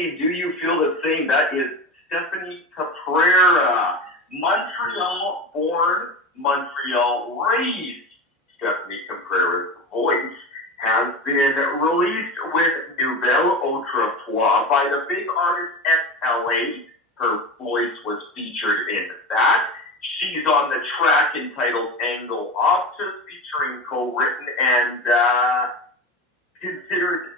Stephanie, do you feel the same? That is Stephanie Caprara, Montreal-born, Montreal-raised. Stephanie Caprara's voice has been released with Nouvelle Autrefois by the big artist XLA. Her voice was featured in that. She's on the track entitled Angle Optus, featuring co-written and considered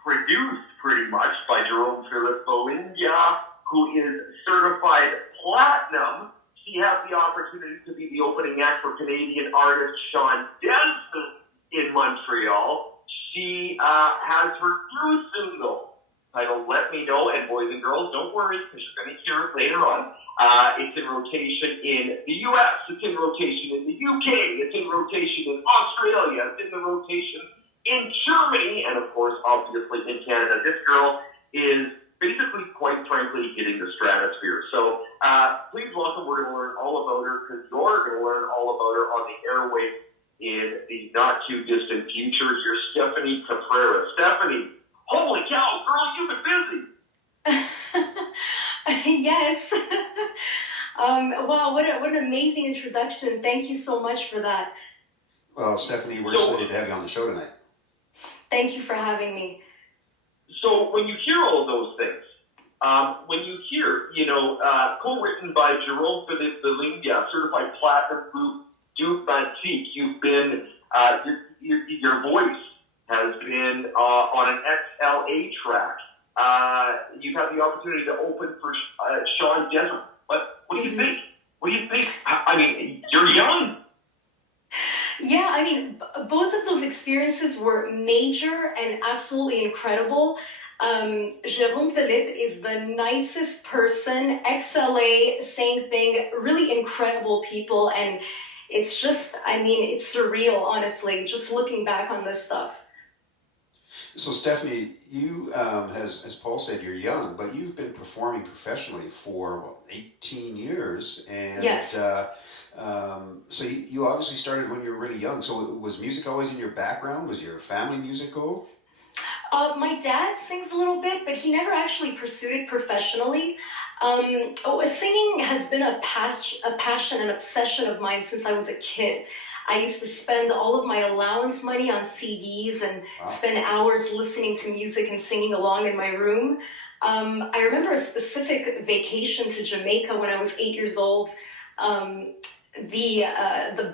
produced pretty much by Jerome Philippe Bolindia, who is certified platinum. She has the opportunity to be the opening act for Canadian artist Sean Desmond in Montreal. She has her new single titled Let Me Know, and boys and girls, don't worry, because you're going to hear it later on. It's in rotation in the U.S., it's in rotation in the U.K., it's in rotation in Australia, it's in the rotation in Germany, and of course, obviously in Canada. This girl is basically, quite frankly, hitting the stratosphere. So please welcome, we're going to learn all about her, because you're going to learn all about her on the airwaves in the not-too-distant future. Here's Stephanie Caprara. Stephanie, holy cow, girl, you've been busy. Yes. Wow, what an amazing introduction. Thank you so much for that. Well, Stephanie, we're excited to have you on the show tonight. Thank you for having me. So when you hear all of those things, when you hear, co-written by Jerome Philippe Bolindia, certified platinum group Duke Bantique, you've been, your voice has been on an XLA track. You've had the opportunity to open for Sean Desmond. What do you think? What do you think? I mean, you're young. Yeah, I mean, both of those experiences were major and absolutely incredible. Jérôme Philippe is the nicest person. XLA, same thing, really incredible people. And it's just, I mean, it's surreal, honestly, just looking back on this stuff. So, Stephanie, you, as Paul said, you're young, but you've been performing professionally for 18 years. And yes. So you obviously started when you were really young. So was music always in your background? Was your family musical? My dad sings a little bit, but he never actually pursued it professionally. Singing has been a passion, an obsession of mine since I was a kid. I used to spend all of my allowance money on CDs and spend hours listening to music and singing along in my room. I remember a specific vacation to Jamaica when I was 8 years old. The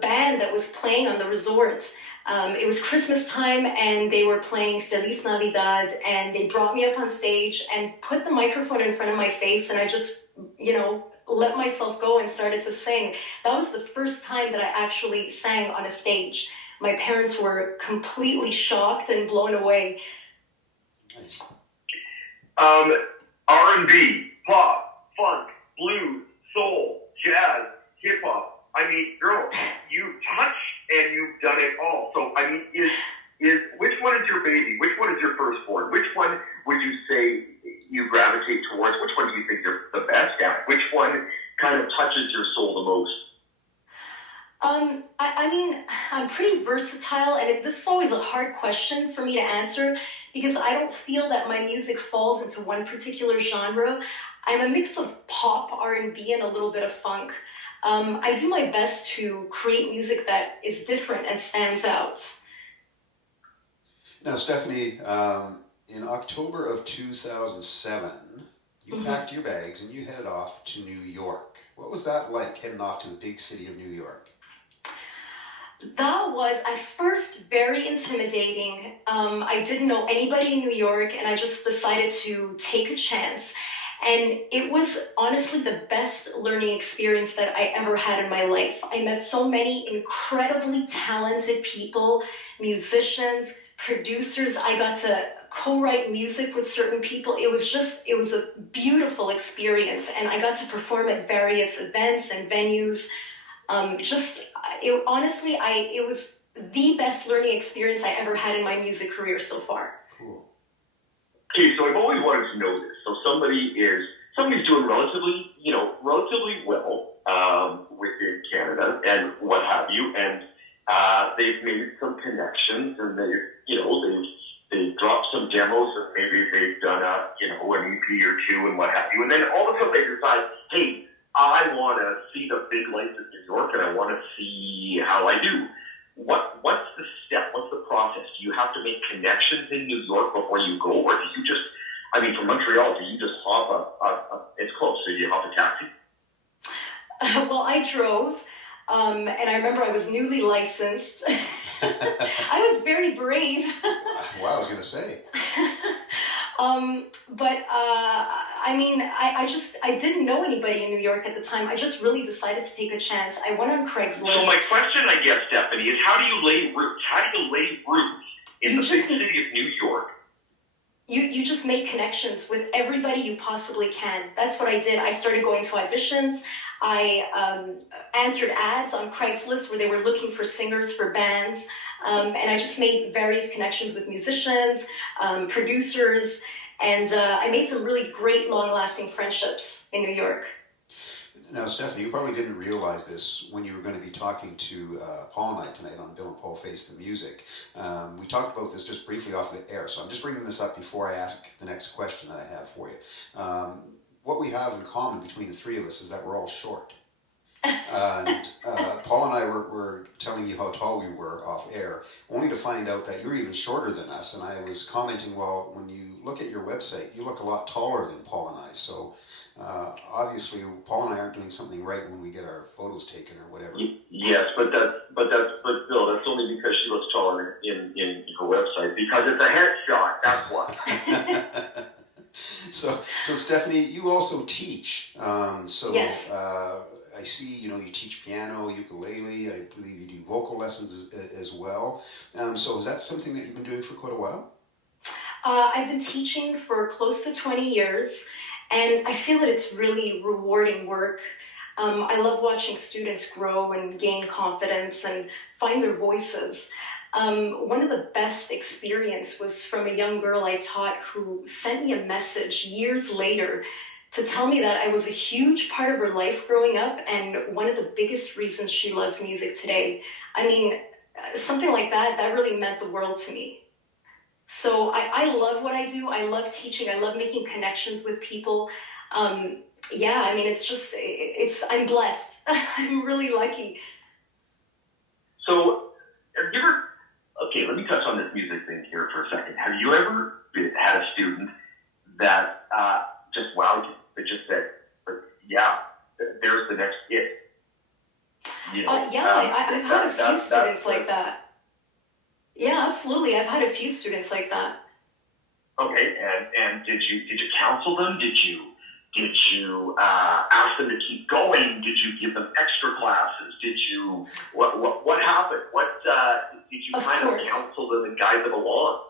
band that was playing on the resort, it was Christmas time, and they were playing Feliz Navidad, and they brought me up on stage and put the microphone in front of my face, and I just, let myself go and started to sing. That was the first time that I actually sang on a stage. My parents were completely shocked and blown away. Nice. R&B, pop, funk, blues, soul, jazz, hip-hop. I mean, girl, you've touched and you've done it all. So, I mean, is which one is your baby? Which one is your firstborn? Which one would you say you gravitate towards? Which one do you think you're the best at? Which one kind of touches your soul the most? I mean, I'm pretty versatile, and this is always a hard question for me to answer because I don't feel that my music falls into one particular genre. I'm a mix of pop, R&B, and a little bit of funk. I do my best to create music that is different and stands out. Now, Stephanie, in October of 2007, you packed your bags and you headed off to New York. What was that like, heading off to the big city of New York? That was, at first, very intimidating. I didn't know anybody in New York, and I just decided to take a chance. And it was honestly the best learning experience that I ever had in my life. I met so many incredibly talented people, musicians, producers. I got to co-write music with certain people. It was a beautiful experience. And I got to perform at various events and venues. It was the best learning experience I ever had in my music career so far. Cool. Okay, so I've always wanted to know this. So somebody's doing relatively well within Canada and what have you, and they've made some connections, and they've they dropped some demos and maybe they've done an EP or two and what have you. And then all of a sudden they decide, hey, I want to see the big lights of New York and I want to see how I do. What's the step? What's the process? Do you have to make connections in New York before you go, or do you just, from Montreal, do you just hop it's close, so you hop a taxi? Well, I drove, and I remember I was newly licensed. I was very brave. Well, I was going to say. I didn't know anybody in New York at the time. I just really decided to take a chance. I went on Craigslist. So my question, I guess, Stephanie, is how do you lay roots? How do you lay roots in the big city of New York? You just make connections with everybody you possibly can. That's what I did. I started going to auditions. I answered ads on Craigslist where they were looking for singers for bands. And I just made various connections with musicians, producers, and I made some really great long-lasting friendships in New York. Now, Stephanie, you probably didn't realize this when you were going to be talking to Paul and I tonight on Bill and Paul Face the Music. We talked about this just briefly off the air, so I'm just bringing this up before I ask the next question that I have for you. What we have in common between the three of us is that we're all short. And Paul and I were telling you how tall we were off air, only to find out that you're even shorter than us. And I was commenting, well, when you look at your website, you look a lot taller than Paul and I. So obviously, Paul and I aren't doing something right when we get our photos taken or whatever. Yes, but Bill, that's only because she looks taller in her website, because it's a headshot. That's why. So Stephanie, you also teach. Yes. I see, you teach piano, ukulele. I believe you do vocal lessons as well. So is that something that you've been doing for quite a while? I've been teaching for close to 20 years, and I feel that it's really rewarding work. I love watching students grow and gain confidence and find their voices. One of the best experience was from a young girl I taught who sent me a message years later to tell me that I was a huge part of her life growing up and one of the biggest reasons she loves music today. Something like that really meant the world to me. So I love what I do. I love teaching. I love making connections with people. I'm blessed. I'm really lucky. So, have you ever, okay, let me touch on this music thing here for a second. Have you ever had a student that just wowed you? That just said, there's the next hit. I've had a few students like that. Yeah, absolutely. I've had a few students like that. Okay, and did you counsel them? Did you ask them to keep going? Did you give them extra classes? Did you what happened? Did you kind of counsel them and guide them along?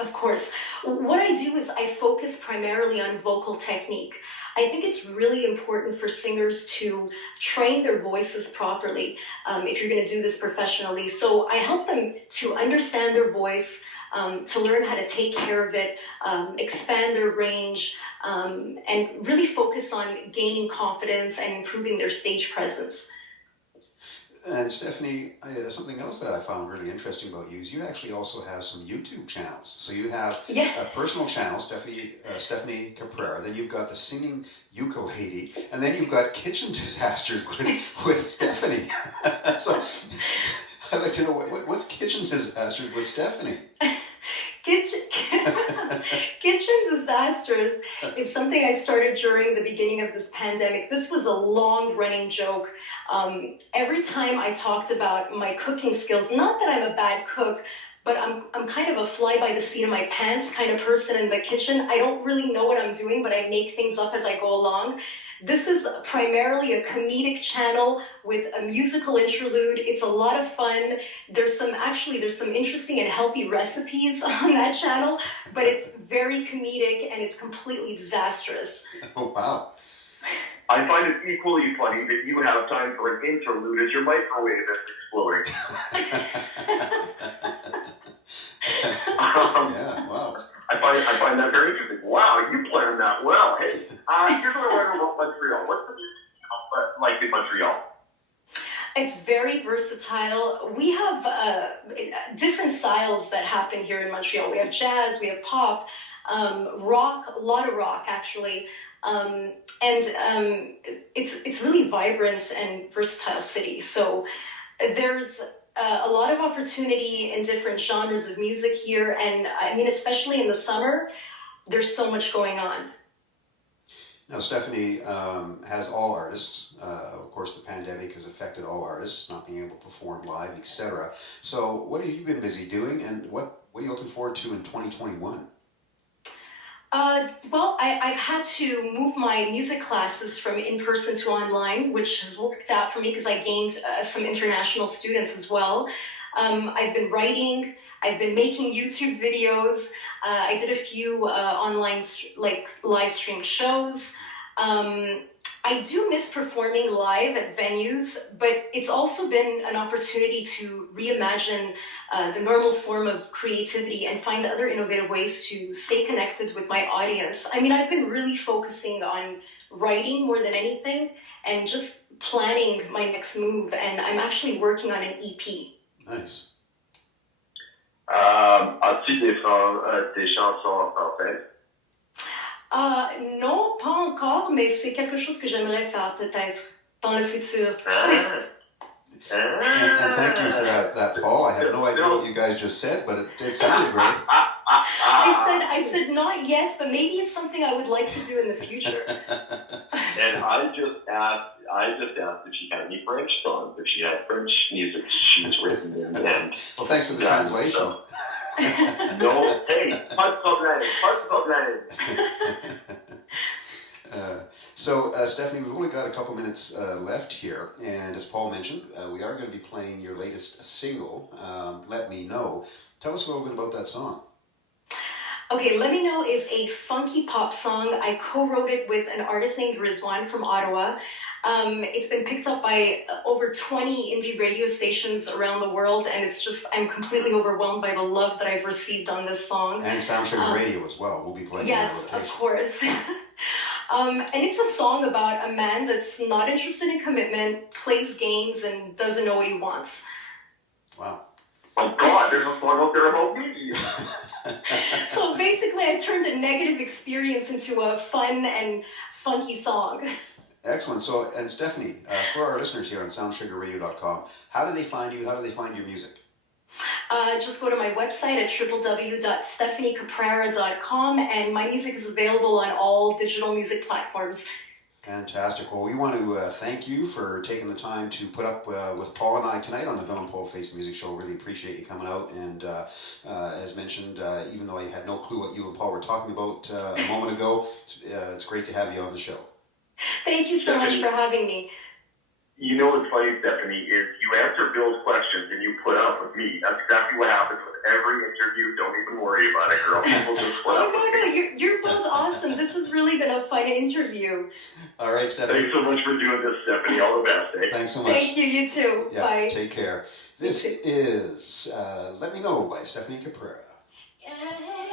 Of course. What I do is I focus primarily on vocal technique. I think it's really important for singers to train their voices properly if you're going to do this professionally. So I help them to understand their voice, to learn how to take care of it, expand their range, and really focus on gaining confidence and improving their stage presence. And Stephanie, something else that I found really interesting about you is you actually also have some YouTube channels. So you have a personal channel, Stephanie Caprara. Then you've got the singing ukulele, and then you've got kitchen disasters with Stephanie. So I'd like to know what's kitchen disasters with Stephanie. Kitchen disasters is something I started during the beginning of this pandemic. This was a long-running joke. Every time I talked about my cooking skills, not that I'm a bad cook, but I'm kind of a fly by the seat of my pants kind of person in the kitchen. I don't really know what I'm doing, but I make things up as I go along. This is primarily a comedic channel with a musical interlude. It's a lot of fun. There's some interesting and healthy recipes on that channel, but it's very comedic and it's completely disastrous. Oh, wow. I find it equally funny that you have time for an interlude as your microwave is exploding. Yeah, wow. I find that very interesting. Wow, you planned that well. Hey, here's what I want to know about Montreal. What's the music like in Montreal? It's very versatile. We have different styles that happen here in Montreal. We have jazz, we have pop, rock, a lot of rock actually. It's really vibrant and versatile city. So there's a lot of opportunity in different genres of music here, and I mean, especially in the summer, there's so much going on. Now, Stephanie, has all artists, of course, the pandemic has affected all artists, not being able to perform live, etc. So, what have you been busy doing, and what are you looking forward to in 2021? Well, I've had to move my music classes from in-person to online, which has worked out for me because I gained some international students as well. I've been writing, I've been making YouTube videos, I did a few online, like live stream shows. I do miss performing live at venues, but it's also been an opportunity to reimagine the normal form of creativity and find other innovative ways to stay connected with my audience. I mean, I've been really focusing on writing more than anything and just planning my next move, and I'm actually working on an EP. Nice. As-tu des chansons en français? Non, pas encore, mais c'est quelque chose que j'aimerais faire peut-être dans le futur. And thank you for that, Paul. I have no idea what you guys just said, but it sounded great. I said not yet, but maybe it's something I would like to do in the future. And I just asked if she had any French songs, if she had French music she's written in the end. Well, thanks for the translation. So. No, hey, pas de problème. So, Stephanie, we've only got a couple minutes left here, and as Paul mentioned, we are going to be playing your latest single, Let Me Know. Tell us a little bit about that song. Okay, Let Me Know is a funky pop song. I co-wrote it with an artist named Rizwan from Ottawa. It's been picked up by over 20 indie radio stations around the world, and it's just, I'm completely overwhelmed by the love that I've received on this song. And Sound Sugar Radio as well. We'll be playing yes, on that location. Of course. And it's a song about a man that's not interested in commitment, plays games, and doesn't know what he wants. Wow. Oh God, there's a song out there about me. So basically, I turned a negative experience into a fun and funky song. Excellent. So, and Stephanie, for our listeners here on soundsugarradio.com, how do they find you? How do they find your music? Just go to my website at www.stephaniecaprara.com, and my music is available on all digital music platforms. Fantastic. Well, we want to thank you for taking the time to put up with Paul and I tonight on the Bill and Paul Face the Music Show. Really appreciate you coming out. And as mentioned, even though I had no clue what you and Paul were talking about a moment ago, it's great to have you on the show. Thank you so much for having me. You know what's funny, Stephanie, is you answer Bill's questions and you put up with me. That's exactly what happens with every interview. Don't even worry about it, girl. People just put up with me. You're both awesome. This has really been a fun interview. All right, Stephanie. Thanks so much for doing this, Stephanie. All the best, eh? Thanks so much. Thank you. You too. Yeah, Bye. Take care. This is Let Me Know by Stephanie Caprara. Yeah.